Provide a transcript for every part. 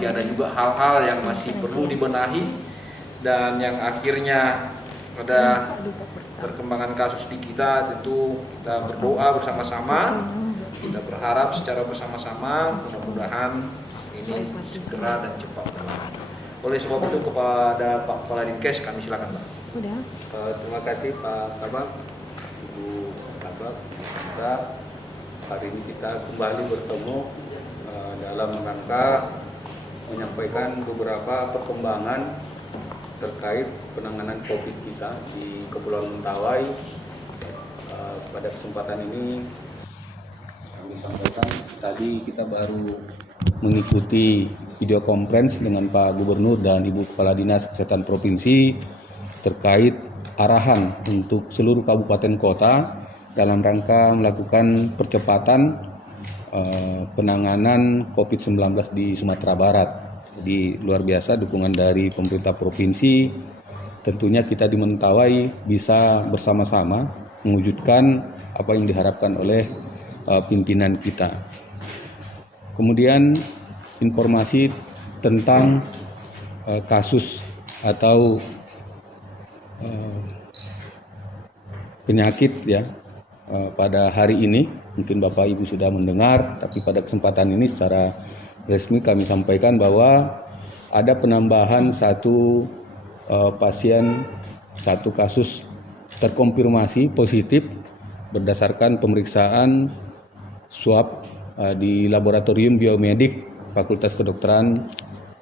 masih ada juga hal-hal yang masih perlu dibenahi, dan yang akhirnya pada perkembangan kasus di kita tentu kita berdoa bersama-sama, kita berharap secara bersama-sama mudah-mudahan ini segera dan cepat berlalu. Oleh sebab itu kepada Pak Kepala Dinkes kami silakan Pak. Terima kasih Pak Kabak, Ibu Kabak. Hari ini kita kembali bertemu dalam rangka menyampaikan beberapa perkembangan terkait penanganan COVID kita di Kepulauan Mentawai. Pada kesempatan ini kami sampaikan tadi kita baru mengikuti video conference dengan Pak Gubernur dan Ibu Kepala Dinas Kesehatan Provinsi terkait arahan untuk seluruh kabupaten kota dalam rangka melakukan percepatan penanganan COVID-19 di Sumatera Barat. Jadi luar biasa dukungan dari pemerintah provinsi. Tentunya kita di Mentawai bisa bersama-sama mewujudkan apa yang diharapkan oleh pimpinan kita. Kemudian informasi tentang kasus atau penyakit ya pada hari ini, mungkin Bapak Ibu sudah mendengar, tapi pada kesempatan ini secara resmi kami sampaikan bahwa ada penambahan satu pasien, satu kasus terkonfirmasi positif berdasarkan pemeriksaan swab di Laboratorium Biomedik Fakultas Kedokteran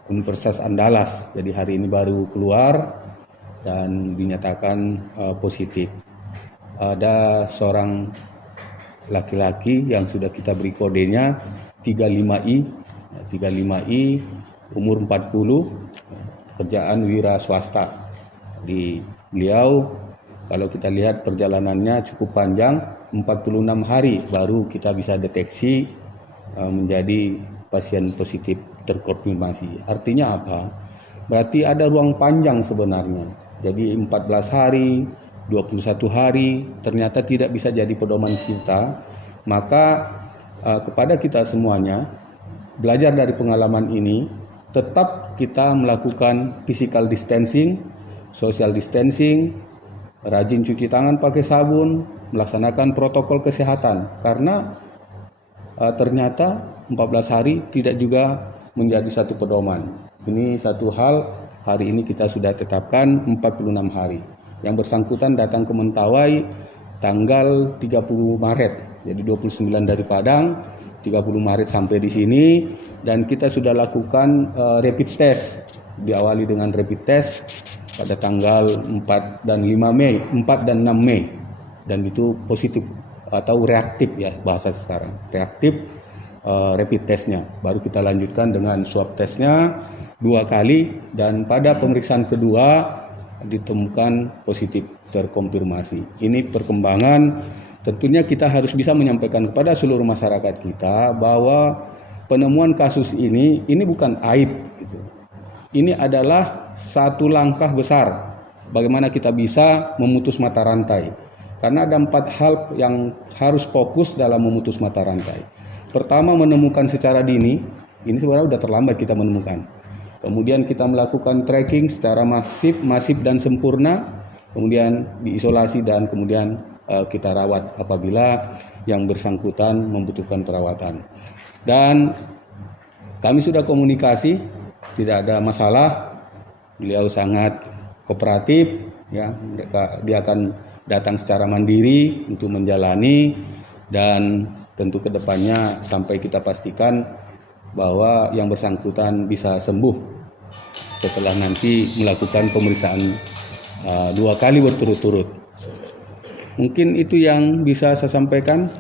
Universitas Andalas. Jadi hari ini baru keluar dan dinyatakan positif. Ada seorang laki-laki yang sudah kita beri kodenya 35I, umur 40, kerjaan wira swasta. Di beliau, kalau kita lihat perjalanannya cukup panjang, 46 hari baru kita bisa deteksi menjadi pasien positif terkonfirmasi. Artinya apa? Berarti ada ruang panjang sebenarnya. Jadi 14 hari, 21 hari ternyata tidak bisa jadi pedoman kita. Maka kepada kita semuanya, belajar dari pengalaman ini, tetap kita melakukan physical distancing, social distancing, rajin cuci tangan pakai sabun, melaksanakan protokol kesehatan. Karena ternyata 14 hari tidak juga menjadi satu pedoman. Ini satu hal, hari ini kita sudah tetapkan 46 hari. Yang bersangkutan datang ke Mentawai tanggal 30 Maret. Jadi 29 dari Padang, 30 Maret sampai di sini, dan kita sudah lakukan rapid test. Diawali dengan rapid test pada tanggal 4 dan 5 Mei, 4 dan 6 Mei. Dan itu positif atau reaktif ya bahasa sekarang. Reaktif rapid testnya. Baru kita lanjutkan dengan swab testnya 2 kali, dan pada pemeriksaan kedua ditemukan positif terkonfirmasi. Ini perkembangan, tentunya kita harus bisa menyampaikan kepada seluruh masyarakat kita bahwa penemuan kasus ini bukan aib gitu. Ini adalah satu langkah besar bagaimana kita bisa memutus mata rantai. Karena ada 4 hal yang harus fokus dalam memutus mata rantai. Pertama, menemukan secara dini. Ini sebenarnya sudah terlambat kita menemukan. Kemudian kita melakukan tracking secara masif dan sempurna. Kemudian diisolasi dan kemudian kita rawat apabila yang bersangkutan membutuhkan perawatan. Dan kami sudah komunikasi, tidak ada masalah. Beliau sangat kooperatif, ya. Dia akan datang secara mandiri untuk menjalani, dan tentu kedepannya sampai kita pastikan bahwa yang bersangkutan bisa sembuh setelah nanti melakukan pemeriksaan 2 kali berturut-turut. Mungkin itu yang bisa saya sampaikan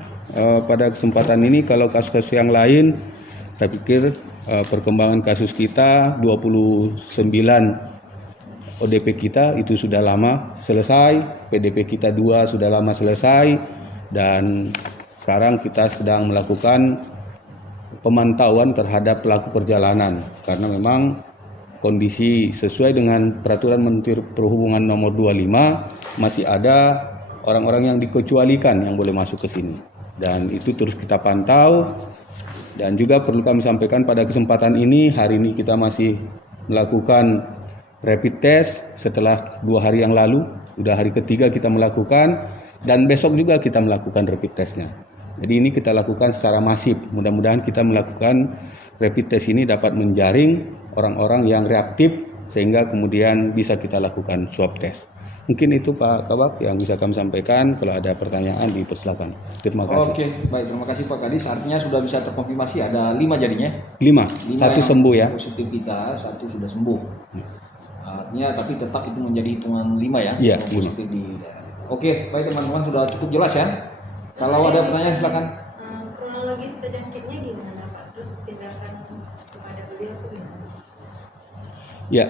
pada kesempatan ini. Kalau kasus-kasus yang lain, saya pikir perkembangan kasus kita 29 ODP kita itu sudah lama selesai, PDP kita 2 sudah lama selesai, dan sekarang kita sedang melakukan pemantauan terhadap pelaku perjalanan, karena memang kondisi sesuai dengan Peraturan Menteri Perhubungan Nomor 25 masih ada orang-orang yang dikecualikan yang boleh masuk ke sini, dan itu terus kita pantau. Dan juga perlu kami sampaikan pada kesempatan ini, hari ini kita masih melakukan rapid test setelah 2 hari yang lalu. Udah hari ketiga kita melakukan, dan besok juga kita melakukan rapid testnya. Jadi ini kita lakukan secara masif. Mudah-mudahan kita melakukan rapid test ini dapat menjaring orang-orang yang reaktif, sehingga kemudian bisa kita lakukan swab test. Mungkin itu Pak Kabak yang bisa kami sampaikan. Kalau ada pertanyaan dipersilakan. Terima kasih. Oke, baik, terima kasih Pak Kadis. Artinya sudah bisa terkonfirmasi ada 5 jadinya. 5, 1 yang sembuh ya. Positif kita, 1 sudah sembuh. Artinya tapi tetap itu menjadi hitungan 5 ya. Iya, yang positif di daerah. Oke, baik teman-teman, sudah cukup jelas ya. Kalau ada pertanyaan silakan. Kronologis terjangkitnya gimana Pak? Terus tindakan kepada beliau itu gimana? Ya,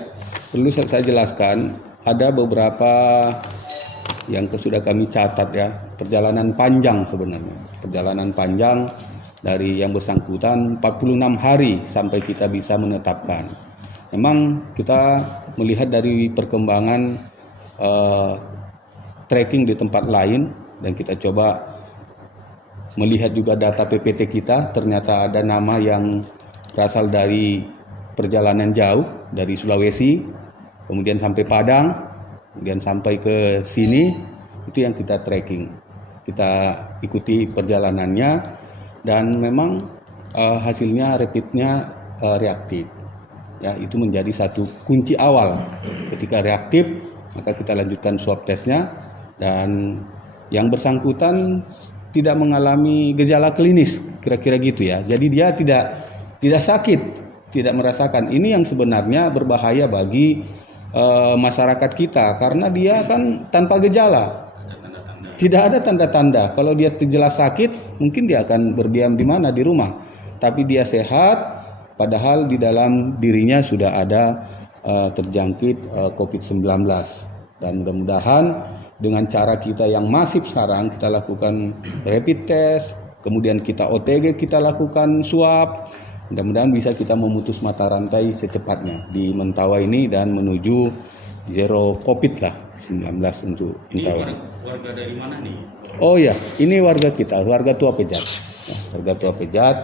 perlu saya jelaskan. Ada beberapa yang sudah kami catat ya, perjalanan panjang sebenarnya. Perjalanan panjang dari yang bersangkutan 46 hari sampai kita bisa menetapkan. Memang kita melihat dari perkembangan tracking di tempat lain, dan kita coba melihat juga data PPT kita, ternyata ada nama yang berasal dari perjalanan jauh, dari Sulawesi, kemudian sampai Padang, kemudian sampai ke sini. Itu yang kita tracking, kita ikuti perjalanannya, dan memang hasilnya rapidnya reaktif. Ya, itu menjadi satu kunci awal. Ketika reaktif, maka kita lanjutkan swab testnya, dan yang bersangkutan tidak mengalami gejala klinis, kira-kira gitu ya. Jadi dia tidak sakit, tidak merasakan. Ini yang sebenarnya berbahaya bagi masyarakat kita, karena dia kan tanpa gejala, tidak ada tanda-tanda. Kalau dia jelas sakit, mungkin dia akan berdiam di mana, di rumah. Tapi dia sehat, padahal di dalam dirinya sudah ada terjangkit COVID-19. Dan mudah-mudahan dengan cara kita yang masif sekarang, kita lakukan rapid test, kemudian kita OTG, kita lakukan swab. Mudah-mudahan bisa kita memutus mata rantai secepatnya di Mentawai ini dan menuju zero COVID-19 untuk Mentawai. Warga dari mana nih? Oh ya, ini warga kita, warga Tua Pejat. Warga Tua Pejat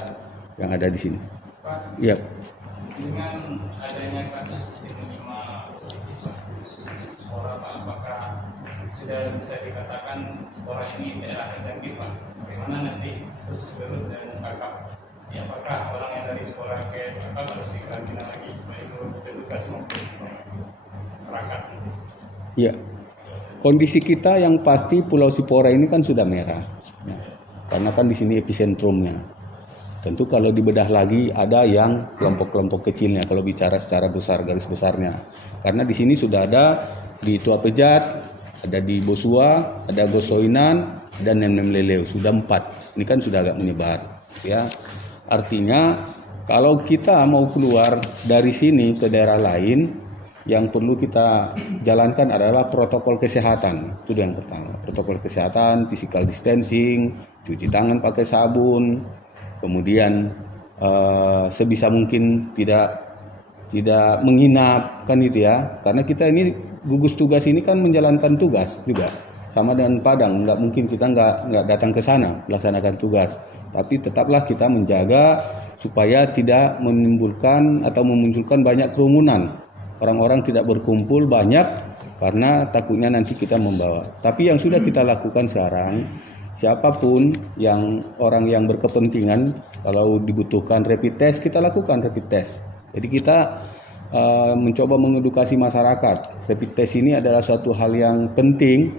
yang ada di sini. Pak, Ya. dengan adanya kasus istimewa Spora, Pak, apakah sudah bisa dikatakan Spora ini daerah terjangkit, Pak? Bagaimana nanti terus berut dan mengungkap? Ya, apakah orang yang dari sekolah ke harus dikarantina lagi, baik petugas maupun masyarakat? Ya, kondisi kita yang pasti Pulau Sipora ini kan sudah merah, ya, karena kan di sini episentrumnya. Tentu kalau dibedah lagi ada yang kelompok-kelompok kecilnya kalau bicara secara besar, garis besarnya. Karena di sini sudah ada di Tua Pejat, ada di Bosua, ada Gosoinan, dan Nem Leleu, sudah 4. Ini kan sudah agak menyebar, ya. Artinya kalau kita mau keluar dari sini ke daerah lain, yang perlu kita jalankan adalah protokol kesehatan. Itu yang pertama, protokol kesehatan, physical distancing, cuci tangan pakai sabun, kemudian sebisa mungkin tidak menginap, kan itu ya. Karena kita ini gugus tugas ini kan menjalankan tugas juga. Sama dengan Padang, nggak mungkin kita nggak datang ke sana melaksanakan tugas. Tapi tetaplah kita menjaga supaya tidak menimbulkan atau memunculkan banyak kerumunan. Orang-orang tidak berkumpul banyak karena takutnya nanti kita membawa. Tapi yang sudah kita lakukan sekarang, siapapun orang yang berkepentingan, kalau dibutuhkan rapid test, kita lakukan rapid test. Jadi kita mencoba mengedukasi masyarakat. Rapid test ini adalah suatu hal yang penting,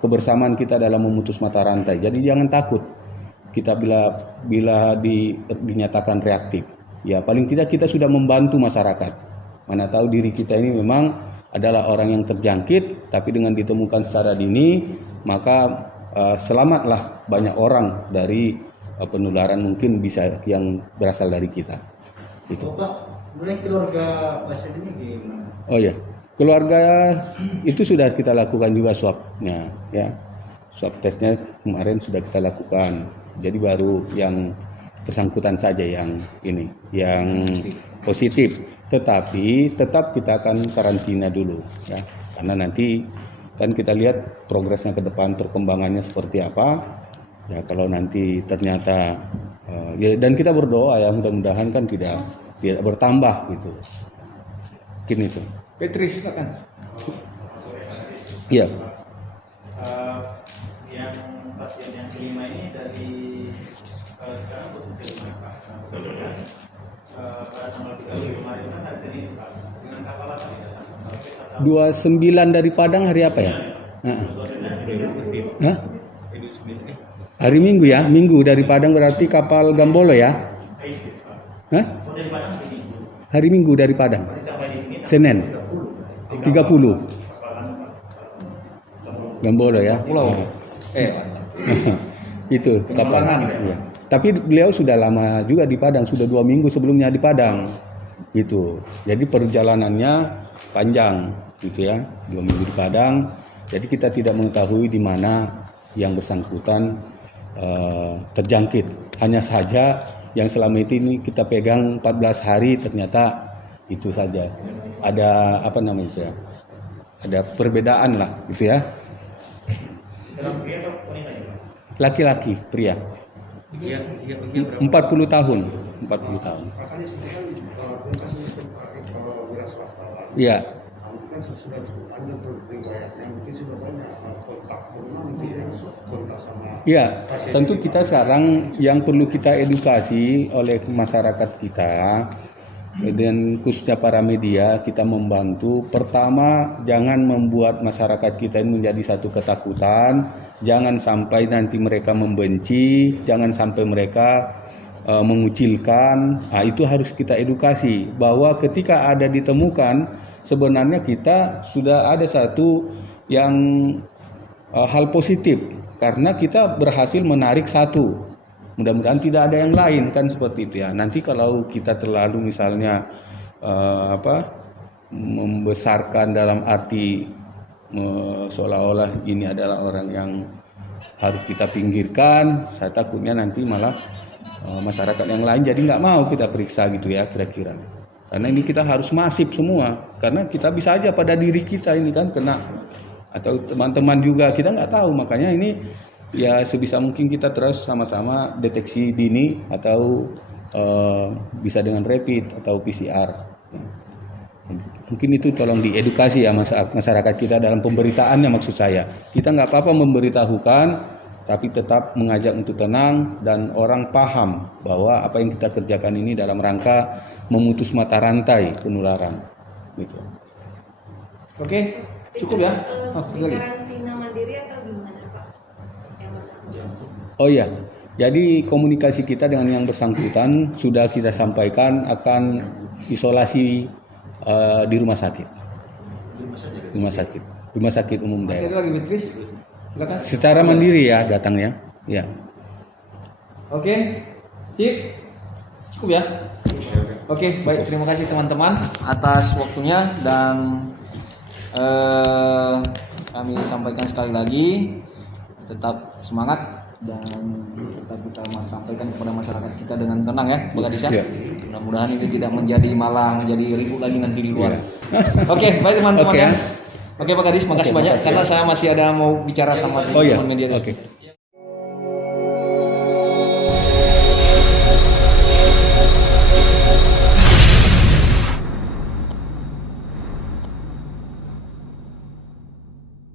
kebersamaan kita dalam memutus mata rantai. Jadi jangan takut kita bila dinyatakan reaktif. Ya paling tidak kita sudah membantu masyarakat. Mana tahu diri kita ini memang adalah orang yang terjangkit, tapi dengan ditemukan secara dini, maka selamatlah banyak orang dari penularan mungkin bisa yang berasal dari kita. Itu. Pak, mulai keluarga pasien ini gimana? Oh ya. Keluarga itu sudah kita lakukan juga swabnya, ya. Swab testnya kemarin sudah kita lakukan. Jadi baru yang bersangkutan saja yang ini, yang positif. Tetapi tetap kita akan karantina dulu, ya. Karena nanti kan kita lihat progresnya ke depan, perkembangannya seperti apa. Ya kalau nanti ternyata Ya, dan kita berdoa ya mudah-mudahan kan tidak bertambah gitu. Mungkin itu. Petri, silakan. Iya. Yang pasien yang kelima ini dari sekarang posisi kelima Pak. Kemudian pada tanggal 30 kemarin kan hari Senin Pak dengan kapal apa nih datang? 29 dari Padang hari apa ya? Hah? Hari Minggu ya, Minggu dari Padang berarti kapal Gambolo ya? Hah? Hari Minggu dari Padang. Senin. 30. Gambolo ya. Pulau. Itu kapal. Iya. Tapi beliau sudah lama juga di Padang, sudah 2 minggu sebelumnya di Padang. Gitu. Jadi perjalanannya panjang gitu ya. 2 minggu di Padang. Jadi kita tidak mengetahui di mana yang bersangkutan terjangkit. Hanya saja yang selama ini kita pegang 14 hari ternyata itu saja. Ada apa namanya ya? Ada perbedaan lah gitu ya. Laki-laki, pria. 40 tahun. 40 tahun. Iya. Iya, tentu kita sekarang yang perlu kita edukasi oleh masyarakat kita dan khususnya para media, kita membantu. Pertama, jangan membuat masyarakat kita ini menjadi satu ketakutan, jangan sampai nanti mereka membenci, jangan sampai mereka mengucilkan. Nah, itu harus kita edukasi bahwa ketika ada ditemukan sebenarnya kita sudah ada satu yang hal positif karena kita berhasil menarik satu. Mudah-mudahan tidak ada yang lain kan seperti itu ya. Nanti kalau kita terlalu misalnya membesarkan dalam arti seolah-olah ini adalah orang yang harus kita pinggirkan, saya takutnya nanti malah masyarakat yang lain jadi nggak mau kita periksa gitu ya kira-kira. Karena ini kita harus masif semua, karena kita bisa aja pada diri kita ini kan kena, atau teman-teman juga kita nggak tahu. Makanya ini ya sebisa mungkin kita terus sama-sama deteksi dini atau bisa dengan rapid atau PCR. Mungkin itu tolong diedukasi ya masyarakat kita dalam pemberitaannya, maksud saya. Kita nggak apa-apa memberitahukan, tapi tetap mengajak untuk tenang dan orang paham bahwa apa yang kita kerjakan ini dalam rangka memutus mata rantai penularan. Gitu. Oke, cukup ya. Di karantina mandiri atau gimana Pak? Yang bersangkutan? Oh iya, jadi komunikasi kita dengan yang bersangkutan sudah kita sampaikan akan isolasi di rumah sakit. Rumah sakit umum Masih ada daerah. lagi Beatrice? Silakan. Secara mandiri ya datangnya. Ya. Oke, sip. Cukup ya. Oke, baik, terima kasih teman-teman atas waktunya dan kami sampaikan sekali lagi tetap semangat dan tetap kita sampaikan kepada masyarakat kita dengan tenang ya, Pak Gadis ya. Iya. Mudah-mudahan ini tidak malah menjadi ribut lagi nanti di luar. Oke, baik teman-teman Oke. ya. Oke Pak Gadis, makasih banyak karena saya masih ada mau bicara sama Oh iya. teman media. Oke.